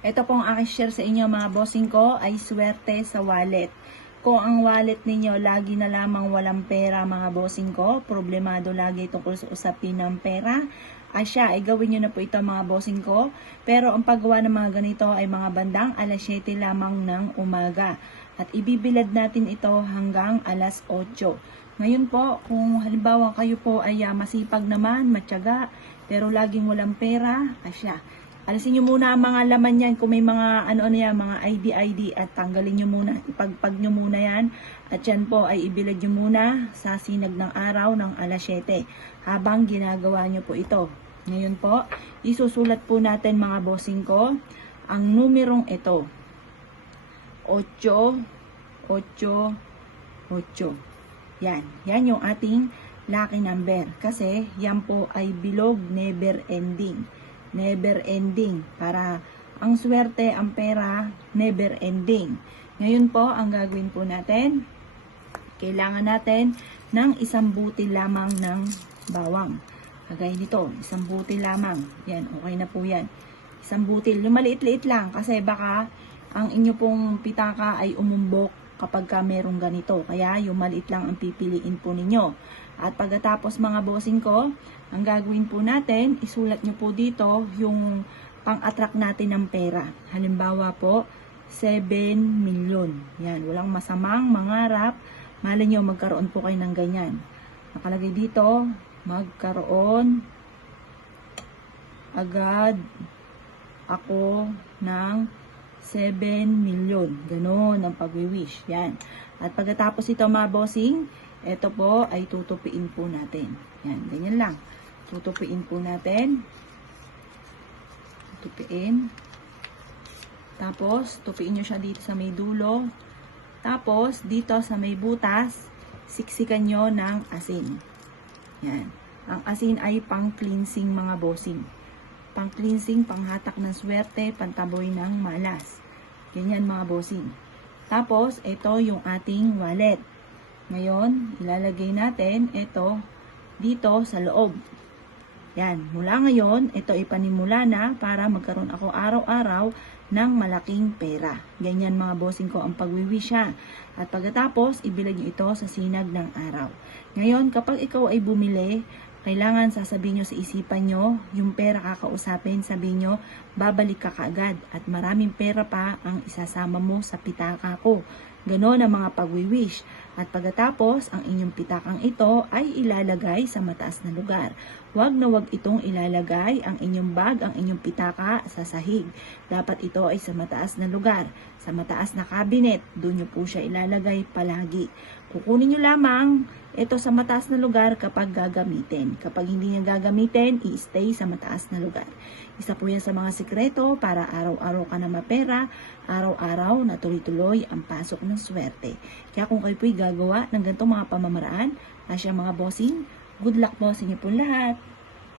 Ito pong aking share sa inyo mga bossing ko ay swerte sa wallet. Kung ang wallet ninyo lagi na lamang walang pera mga bossing ko, problemado lagi tungkol sa usapin ng pera, ay gawin nyo na po ito mga bossing ko. Pero ang paggawa ng mga ganito ay mga bandang alas 7 lamang ng umaga. At ibibilad natin ito hanggang alas 8. Ngayon po, kung halimbawa kayo po ay masipag naman, matyaga, pero laging walang pera, alisin nyo muna ang mga laman yan. Kung may mga mga ID at tanggalin nyo muna. Ipagpag nyo muna yan. At yan po ay ibilad nyo muna sa sinag ng araw ng alas 7. Habang ginagawa nyo po ito. Ngayon po, isusulat po natin mga bossing ko ang numerong ito. 8, 8, 8. Yan. Yan yung ating lucky number. Kasi yan po ay bilog, never ending. Never ending. Para ang swerte, ang pera, never ending. Ngayon po, ang gagawin po natin, kailangan natin ng isang butil lamang ng bawang. Kagaya nito, isang butil lamang. Yan, okay na po yan. Isang butil. Yung maliit-liit lang kasi baka ang inyo pong pitaka ay umumbok kapag merong ganito. Kaya yung maliit lang ang pipiliin po ninyo. At pagkatapos mga bossing ko, ang gagawin po natin, isulat nyo po dito yung pang-attract natin ng pera. Halimbawa po, 7 million. Yan, walang masamang mangarap. Malay nyo, magkaroon po kayo ng ganyan. Nakalagay dito, magkaroon agad ako ng 7 million. Ganon ang pag-wish. Yan. At pagkatapos ito mga bossing, ito po ay tutupiin po natin. Yan, ganyan lang. Tutupiin po natin. Tutupiin. Tapos, tupiin nyo siya dito sa may dulo. Tapos, dito sa may butas, siksikan nyo ng asin. Yan. Ang asin ay pang-cleansing mga bossing. Pang-cleansing, panghatak ng swerte, pantaboy ng malas. Ganyan mga bossing. Tapos, ito yung ating wallet. Ngayon, ilalagay natin ito dito sa loob. Yan. Mula ngayon, ito ipanimula na para magkaroon ako araw-araw ng malaking pera. Ganyan mga bossing ko ang pagwiwish ha. At pagkatapos, ibilad nyo ito sa sinag ng araw. Ngayon, kapag ikaw ay bumili, kailangan sasabihin nyo sa isipan nyo, yung pera kakausapin, sabihin nyo, babalik ka kaagad at maraming pera pa ang isasama mo sa pitaka ko. Ganon ang mga pagwiwish. At pagkatapos, ang inyong pitakang ito ay ilalagay sa mataas na lugar. Huwag na huwag itong ilalagay ang inyong bag, ang inyong pitaka sa sahig. Dapat ito ay sa mataas na lugar, sa mataas na cabinet. Doon nyo po siya ilalagay palagi. Kukunin nyo lamang ito sa mataas na lugar kapag gagamitin. Kapag hindi nyo gagamitin, i-stay sa mataas na lugar. Isa po yan sa mga sikreto para araw-araw ka na mapera, araw-araw na tuloy-tuloy ang pasok ng swerte. Kaya kung kayo po'y gagawa ng ganitong mga pamamaraan, mga bossing, good luck po sa inyo po lahat.